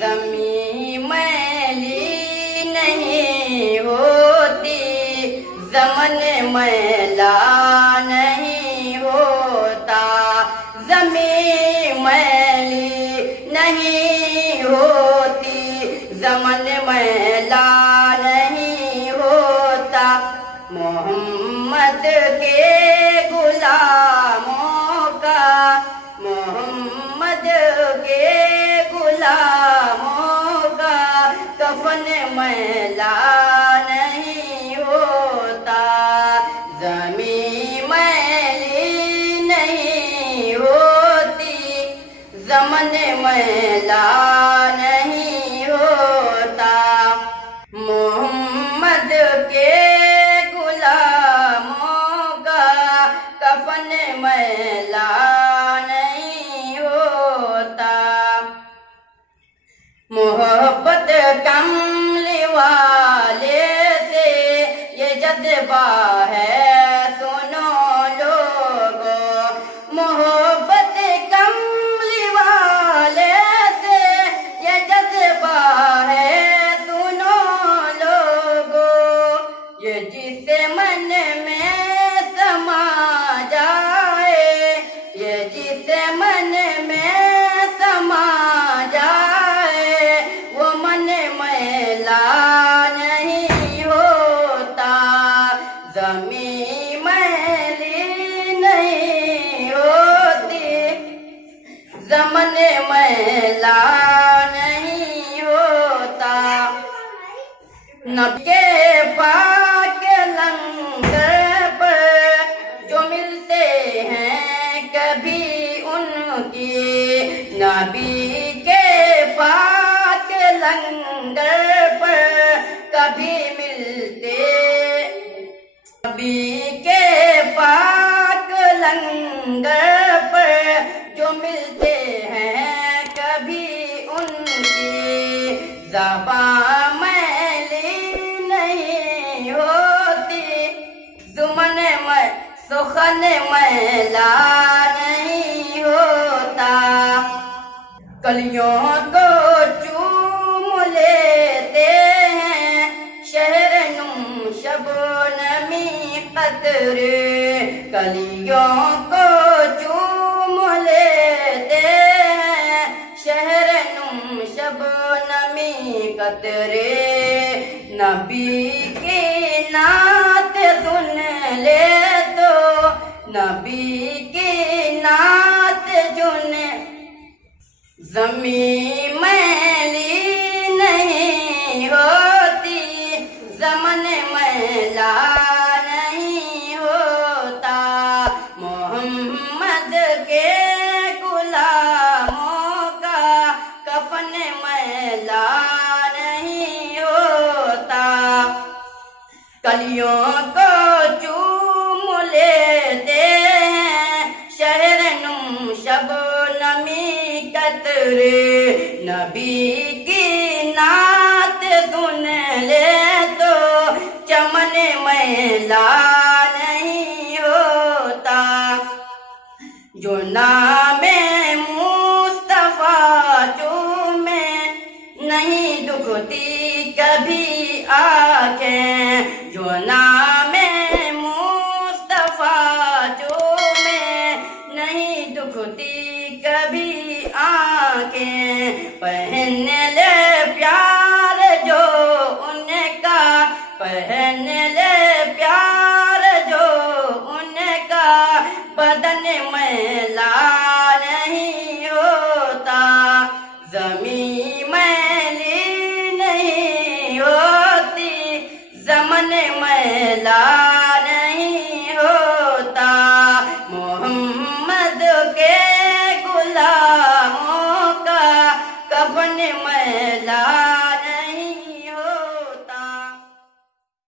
زمین میلی نہیں ہوتی، زمن میلا نہیں ہوتا، زمین میلی نہیں ہوتی، زمن میلا نہیں ہوتا، محمد کے غلاموں کا، محمد کے غلاموں کا کفن میلا نہیں ہوتا، زمین میلی نہیں ہوتی، زمن میلا نہیں ہوتا، محمد کے غلاموں کا کفن میلا نہیں ہوتا، محبت کملی والے سے یہ جذبہ ہے سنو لوگو، محبت کملی والے سے یہ جذبہ ہے سنو لوگو، یہ جس من میں سما جائے، یہ جس من میں سما جائے، وہ من میلا نہیں ہوتا، زمین میلی نہیں ہوتی، زمن میلا نہیں ہوتا، نبی کے پاک لنگر پر جو ملتے ہیں کبھی ان کی، نبی کے پاک لنگر پر کبھی ملتے، نبی کے پاک لنگر پر جو ملتے ہیں کبھی ان کی، زبان میلی نہیں ہوتی، سخن میلا نہیں ہوتا، کلیوں کو چوم لیتے ہیں شہر نم شب نمی قطرے، کلیوں کو چوم لیتے ہیں شہر نم شب نمی قطرے، نبی کی نعت سن لے تو، نبی کی نعت سن، زمین میلی نہیں ہوتی، زمن میلا نہیں ہوتا، محمد کے غلاموں کا کفن میلا نہیں ہوتا، کلیوں کو چوم لیتے ہیں شہر نم شب نمی قطرے، نبی کی نعت سن لے تو چمن میلا نہیں ہوتا، جو نام مصطفیٰ چومے نہیں دکھتی کبھی آنکھیں، جو نام مصطفیٰ چومے نہیں دکھتی کبھی آنکھیں، پہن لے پیار جو ان کا، پہن لے پیار جو ان کا، بدن میلا نہیں ہوتا، زمین میلی نہیں ہوتی، زمن میلا